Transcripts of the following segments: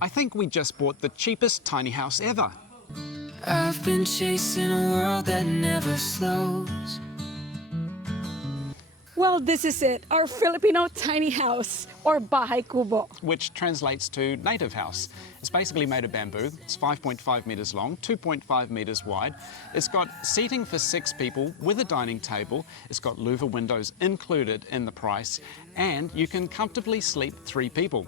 I think we just bought the cheapest tiny house ever. I've been chasing a world that never slows. Well, this is it, our Filipino tiny house, or Bahay Kubo. Which translates to native house. It's basically made of bamboo. It's 5.5 metres long, 2.5 metres wide. It's got seating for 6 people with a dining table. It's got louver windows included in the price, and you can comfortably sleep 3 people.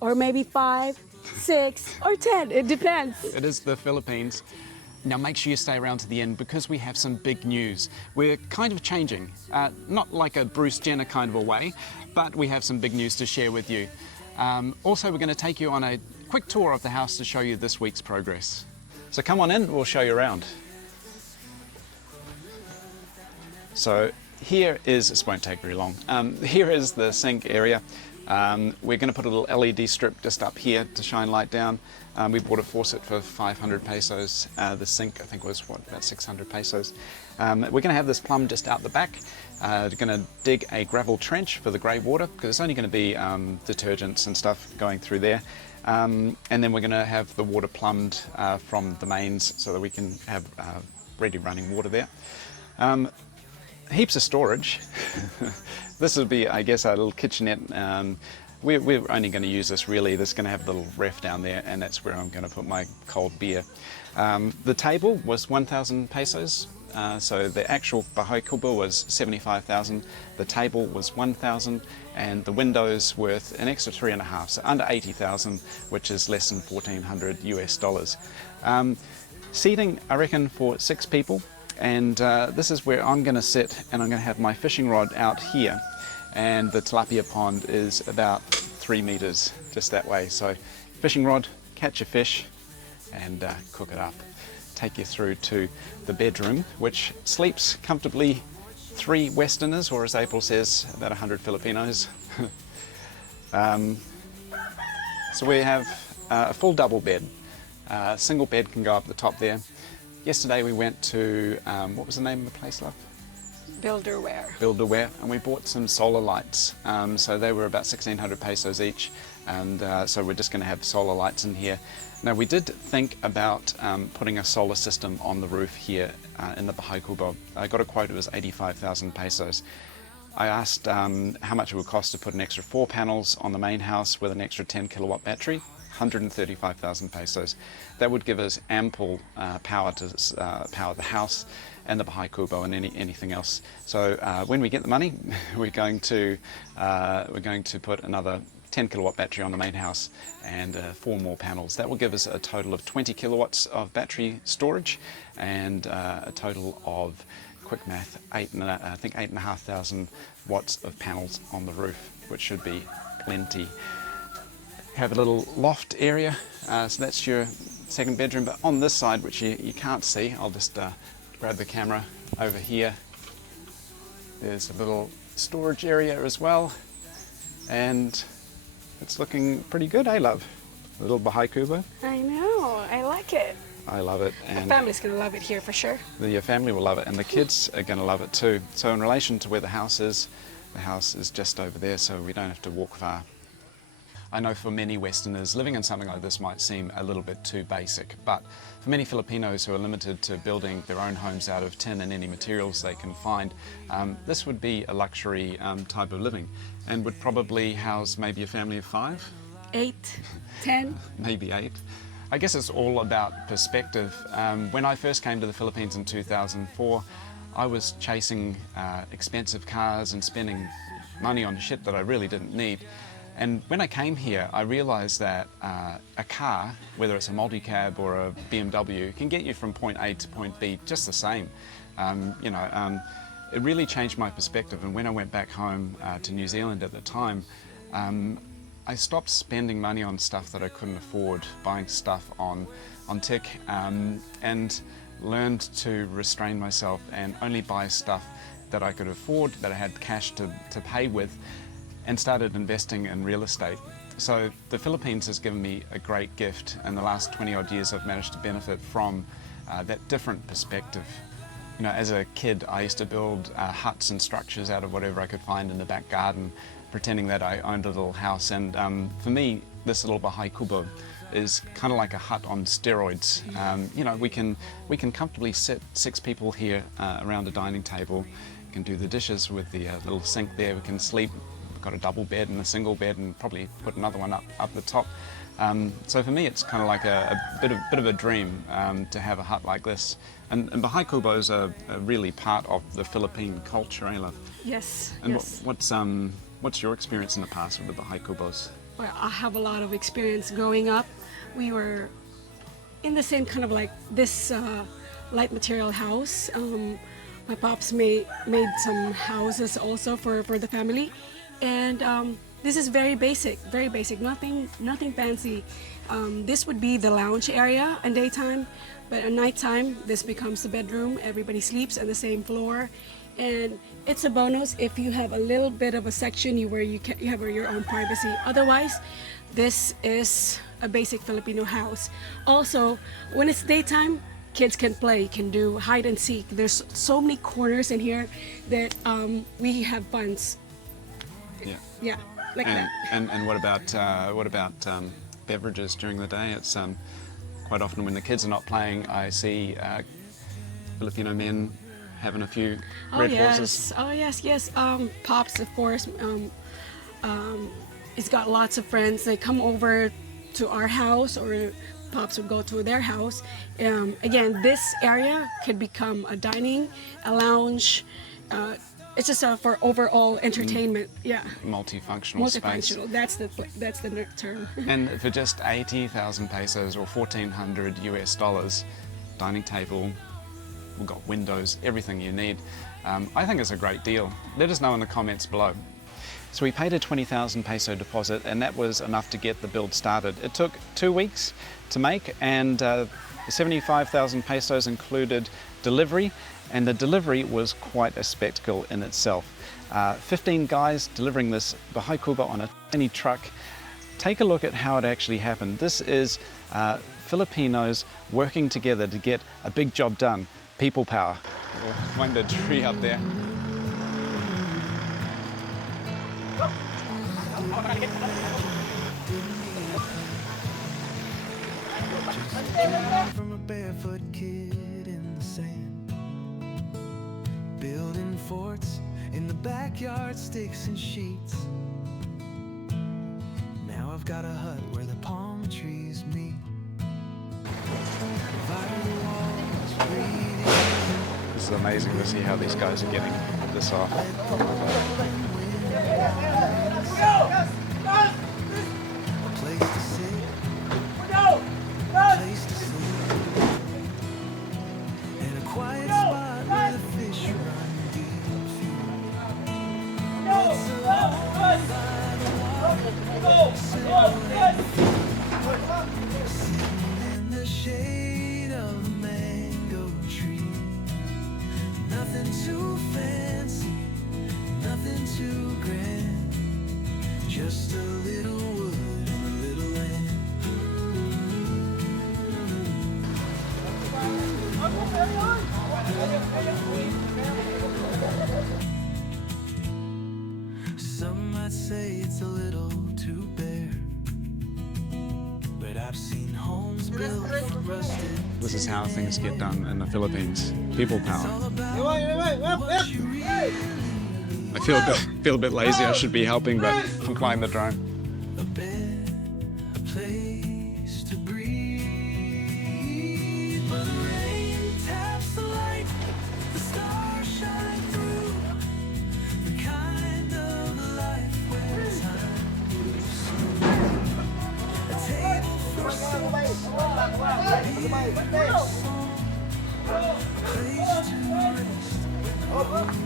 Or maybe 5, 6, or 10, it depends. It is the Philippines. Now make sure you stay around to the end because we have some big news. We're kind of changing, not like a Bruce Jenner kind of a way, but we have some big news to share with you. Also, we're going to take you on a quick tour of the house to show you this week's progress. So come on in, we'll show you around. So here is, this won't take very long, here is the sink area. We're going to put a little LED strip just up here to shine light down. We bought a faucet for 500 pesos. The sink, I think, was about 600 pesos. We're going to have this plumb just out the back. We're going to dig a gravel trench for the grey water because it's only going to be detergents and stuff going through there. And then we're going to have the water plumbed from the mains so that we can have ready running water there. Heaps of storage. This will be, I guess, our little kitchenette. We're only going to use this really. This is going to have a little ref down there, and that's where I'm going to put my cold beer. The table was 1,000 pesos. So the actual Bahay Kubo was 75,000. The table was 1,000, and the windows worth an extra 3.5, so under 80,000, which is less than 1,400 US dollars. Seating, I reckon, for 6 people. And this is where I'm going to sit, and I'm going to have my fishing rod out here, and the tilapia pond is about 3 meters just that way. So fishing rod, catch a fish and cook it up. Take you through to the bedroom, which sleeps comfortably 3 Westerners, or as April says, about 100 Filipinos. So we have a full double bed. Single bed can go up the top there. Yesterday we went to, what was the name of the place, love? Builderware. Builderware, and we bought some solar lights. So they were about 1,600 pesos each, and so we're just going to have solar lights in here. Now we did think about putting a solar system on the roof here in the Bahay Kubo. I got a quote, it was 85,000 pesos. I asked how much it would cost to put an extra 4 panels on the main house with an extra 10 kilowatt battery. 135,000 pesos. That would give us ample power to power the house and the Bahay Kubo and anything else. So when we get the money, we're going to put another 10 kilowatt battery on the main house and 4 more panels. That will give us a total of 20 kilowatts of battery storage and a total of, quick math, I think 8,500 watts of panels on the roof, which should be plenty. Have a little loft area, so that's your second bedroom, but on this side, which you can't see, I'll just grab the camera over here. There's a little storage area as well, and it's looking pretty good, eh, love? A little Bahay Kubo. I know, I like it. I love it. And the family's going to love it here for sure. Your family will love it, and the kids are going to love it too. So in relation to where the house is just over there, so we don't have to walk far. I know for many Westerners, living in something like this might seem a little bit too basic, but for many Filipinos who are limited to building their own homes out of tin and any materials they can find, this would be a luxury type of living and would probably house maybe a family of 5? 8, 10? Maybe 8. I guess it's all about perspective. When I first came to the Philippines in 2004, I was chasing expensive cars and spending money on shit that I really didn't need. And when I came here, I realized that a car, whether it's a multi-cab or a BMW, can get you from point A to point B just the same. It really changed my perspective. And when I went back home to New Zealand at the time, I stopped spending money on stuff that I couldn't afford, buying stuff on tick, and learned to restrain myself and only buy stuff that I could afford, that I had cash to pay with, and started investing in real estate. So the Philippines has given me a great gift. In the last 20 odd years I've managed to benefit from that different perspective. You know, as a kid I used to build huts and structures out of whatever I could find in the back garden, pretending that I owned a little house, and for me this little Bahay Kubo is kind of like a hut on steroids. You know, we can comfortably sit 6 people here around a dining table. We can do the dishes with the little sink there. We can sleep. We've got a double bed and a single bed, and probably put another one up the top. So for me, it's kind of like a bit of a dream to have a hut like this. And Bahay Kubos are really part of the Philippine culture, eh, love? Yes. And yes. what's your experience in the past with the Bahay Kubos? Well, I have a lot of experience growing up. We were in the same kind of like this light material house. My pops made some houses also for the family, and this is very basic, nothing fancy. This would be the lounge area in daytime, but at nighttime this becomes the bedroom. Everybody sleeps on the same floor, and it's a bonus if you have a little bit of a section where you have your own privacy. Otherwise, this is a basic Filipino house. Also, when it's daytime, kids can play, can do hide and seek. There's so many corners in here that we have funs. Yeah. Yeah, like that. And what about beverages during the day? It's quite often when the kids are not playing, I see Filipino men having a few red horses. Oh yes. Pops, of course. He's got lots of friends. They come over to our house, or Pops would go to their house. Again, this area could become a dining, a lounge. It's just for overall entertainment. Yeah. Multifunctional space. That's the term. And for just 80,000 pesos or $1,400 US, dining table, we've got windows, everything you need. I think it's a great deal. Let us know in the comments below. So we paid a 20,000 peso deposit, and that was enough to get the build started. It took 2 weeks to make, and 75,000 pesos included delivery, and the delivery was quite a spectacle in itself. 15 guys delivering this Bahay Kubo on a tiny truck. Take a look at how it actually happened. This is Filipinos working together to get a big job done. People power. We'll find a tree up there. From a barefoot kid in the sand, building forts in the backyard, sticks and sheets. Now I've got a hut where the palm trees meet. Vital walls breathing. This is amazing to see how these guys are getting this off. A place to sit, a place to sleep, and a quiet spot where the fish run deep. It's alone by the water, sitting in the shade of a mango tree. Nothing too fancy, nothing too grand, just a little wood and a little land. Some might say it's a little too bare, but I've seen homes built from rusted. This is how things get done in the Philippines. People power. I feel a bit lazy. I should be helping, but I'm flying the drone. A bed, a place to breathe. But the rain taps the light, the stars shine through. The kind of life where time moves slow. A table for six, a place to rest when the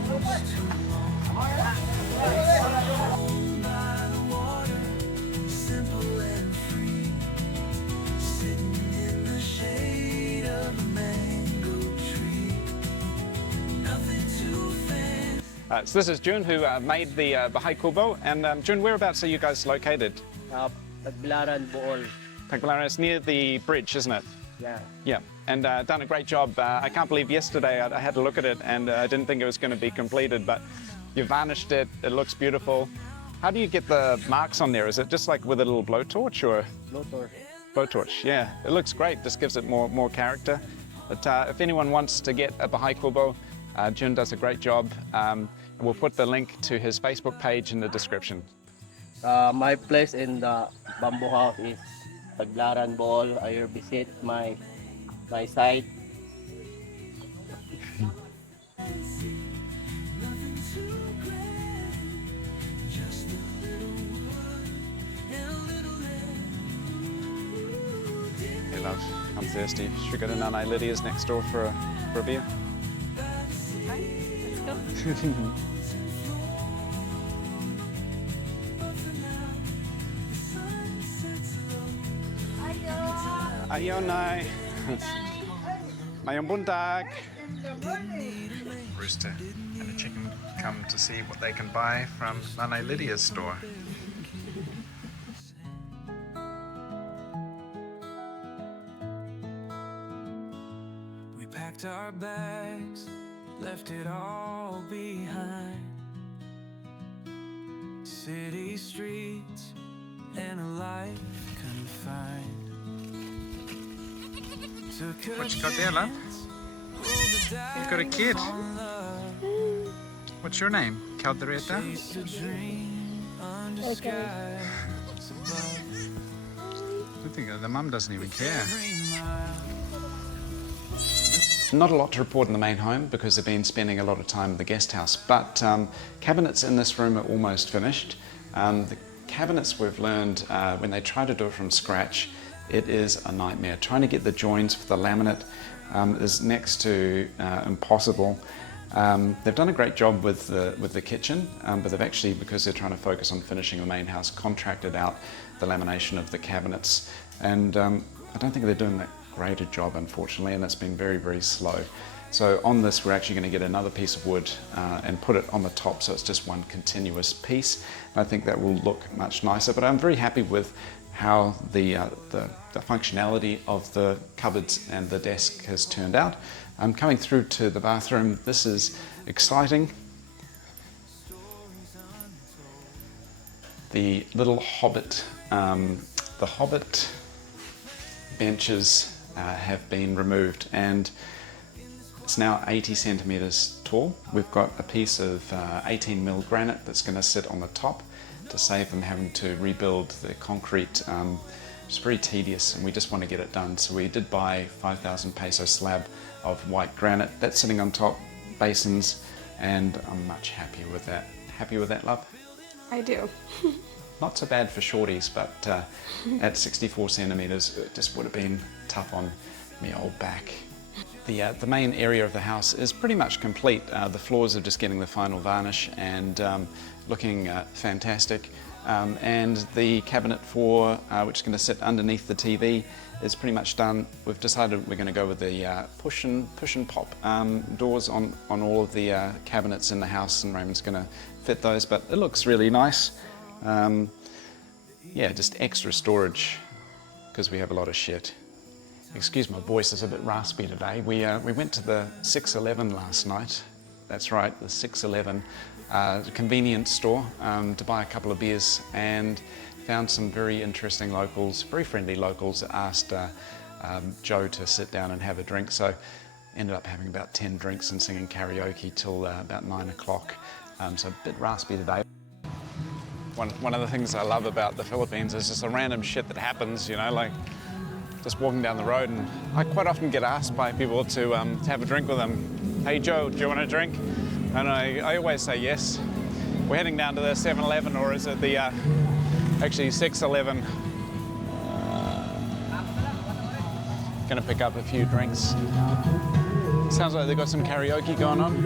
road's too long. Home by the water, simple and free, sitting in the shade of a mango tree. Nothing too fancy. So this is June, who made the Bahay Kubo. And June, whereabouts are you guys located? Tagbilaran, Bohol. Tagbilaran, it's near the bridge, isn't it? Yeah. Yeah, and done a great job. I can't believe yesterday I had a look at it, and I didn't think it was going to be completed, but you varnished it. It looks beautiful. How do you get the marks on there? Is it just like with a little blowtorch or? Motor. Blowtorch, yeah. It looks great, just gives it more character. But if anyone wants to get a Bahay Kubo, Jun does a great job. We'll put the link to his Facebook page in the description. My place in the bamboo house is Taglaran Bohol. I visit my site. Hey love, I'm thirsty. Should we go to Nanai Lydia's next door for a beer? Let's go. Ayonai. Mayong buntag. Rooster and a chicken come to see what they can buy from Nanai Lydia's store. We packed our bags, left it all behind. City streets and a life confined. What you got there, love? You've got a kid. What's your name? Caldereta? I think the mum doesn't even care. Not a lot to report in the main home because they've been spending a lot of time in the guest house, but cabinets in this room are almost finished. The cabinets we've learned when they try to do it from scratch, it is a nightmare. Trying to get the joins for the laminate is next to impossible. They've done a great job with the kitchen, but they've actually, because they're trying to focus on finishing the main house, contracted out the lamination of the cabinets. And I don't think they're doing that great a job, unfortunately, and it's been very, very slow. So on this, we're actually going to get another piece of wood and put it on the top so it's just one continuous piece. And I think that will look much nicer, but I'm very happy with how the functionality of the cupboards and the desk has turned out. I'm coming through to the bathroom. This is exciting. The little hobbit, benches have been removed, and it's now 80 centimeters tall. We've got a piece of 18mm granite that's going to sit on the top to save them having to rebuild the concrete. It's very tedious, and we just want to get it done. So we did buy 5,000 peso slab of white granite. That's sitting on top, basins, and I'm much happier with that. Happy with that, love? I do. Not so bad for shorties, but at 64 centimeters, it just would have been tough on me old back. The main area of the house is pretty much complete. The floors are just getting the final varnish and looking fantastic. And the cabinet for which is going to sit underneath the TV is pretty much done. We've decided we're going to go with the push and pop doors on all of the cabinets in the house, and Raymond's going to fit those, but it looks really nice. Yeah, just extra storage because we have a lot of shit. Excuse my voice, it's a bit raspy today. We went to the 6-Eleven last night. That's right, the 6-Eleven convenience store to buy a couple of beers, and found some very interesting locals, very friendly locals that asked Joe to sit down and have a drink. So ended up having about 10 drinks and singing karaoke till about 9 o'clock. So a bit raspy today. One of the things I love about the Philippines is just the random shit that happens, you know, like just walking down the road, and I quite often get asked by people to have a drink with them. Hey Joe, do you want a drink? And I always say yes. We're heading down to the 7-Eleven, or is it the actually 6-Eleven. Gonna pick up a few drinks. Sounds like they've got some karaoke going on.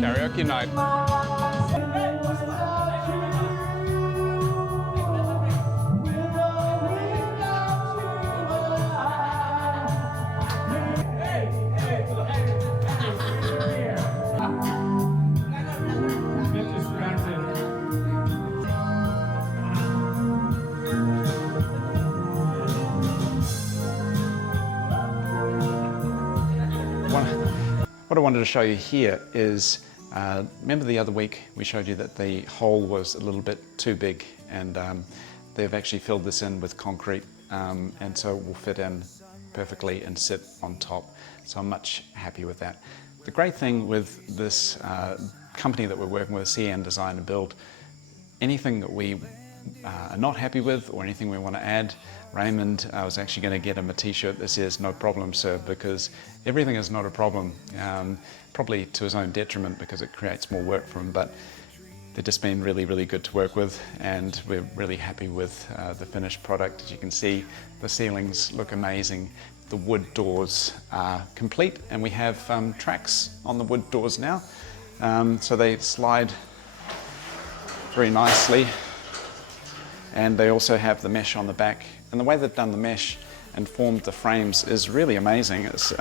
Karaoke night. what I wanted to show you here is, remember the other week we showed you that the hole was a little bit too big, and they've actually filled this in with concrete, and so it will fit in perfectly and sit on top. So I'm much happy with that. The great thing with this company that we're working with, CN Design and Build, anything that we are not happy with or anything we want to add, Raymond was actually going to get him a t-shirt that says "No problem, sir," because everything is not a problem, probably to his own detriment because it creates more work for him, but they've just been really, really good to work with, and we're really happy with the finished product. As you can see, the ceilings look amazing. The wood doors are complete, and we have tracks on the wood doors now, so they slide very nicely, and they also have the mesh on the back, and the way they've done the mesh and formed the frames is really amazing. It's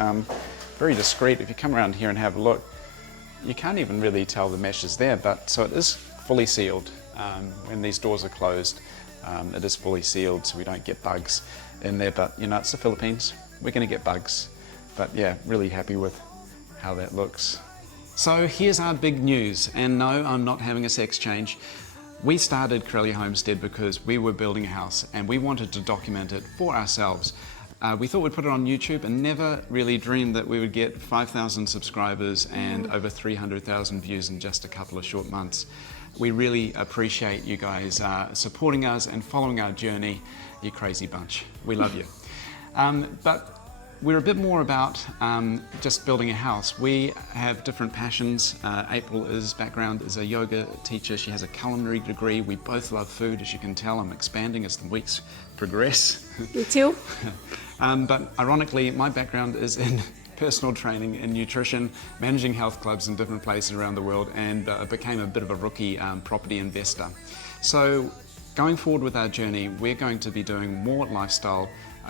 very discreet. If you come around here and have a look, you can't even really tell the mesh is there, but so it is fully sealed. When these doors are closed, it is fully sealed so we don't get bugs in there, but you know, it's the Philippines, we're going to get bugs, but yeah, really happy with how that looks. So here's our big news, and no, I'm not having a sex change. We started Corella Homestead because we were building a house and we wanted to document it for ourselves. We thought we'd put it on YouTube and never really dreamed that we would get 5,000 subscribers and over 300,000 views in just a couple of short months. We really appreciate you guys supporting us and following our journey. You crazy bunch. We love you. But we're a bit more about just building a house. We have different passions. April's background is a yoga teacher. She has a culinary degree. We both love food, as you can tell. I'm expanding as the weeks progress. Me too. But ironically, my background is in personal training and nutrition, managing health clubs in different places around the world, and became a bit of a rookie property investor. So going forward with our journey, we're going to be doing more lifestyle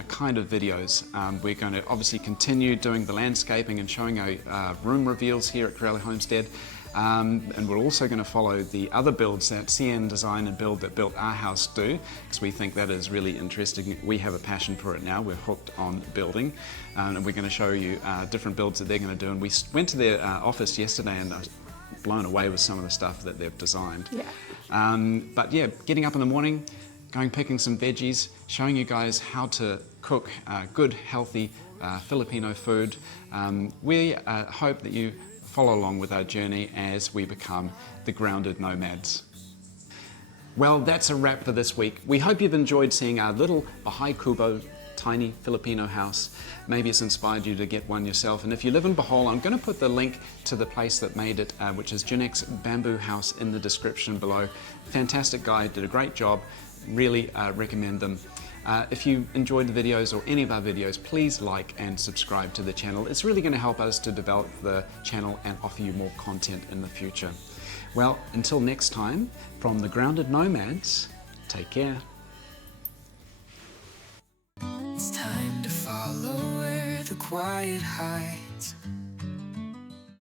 kind of videos. We're going to obviously continue doing the landscaping and showing our room reveals here at Corella Homestead, and we're also going to follow the other builds that CN Design and Build that built our house do, because we think that is really interesting. We have a passion for it now. We're hooked on building, and we're going to show you different builds that they're going to do. And we went to their office yesterday and I was blown away with some of the stuff that they've designed. Yeah. But yeah, getting up in the morning, going picking some veggies, showing you guys how to cook good, healthy Filipino food. We hope that you follow along with our journey as we become the grounded nomads. Well, that's a wrap for this week. We hope you've enjoyed seeing our little Bahay Kubo tiny Filipino house. Maybe it's inspired you to get one yourself. And if you live in Bohol, I'm going to put the link to the place that made it, which is Junek's Bamboo House, in the description below. Fantastic guy, did a great job. Really recommend them. If you enjoyed the videos or any of our videos, please like and subscribe to the channel. It's really going to help us to develop the channel and offer you more content in the future. Well, until next time, from the Grounded Nomads, take care. It's time to follow where the quiet hides.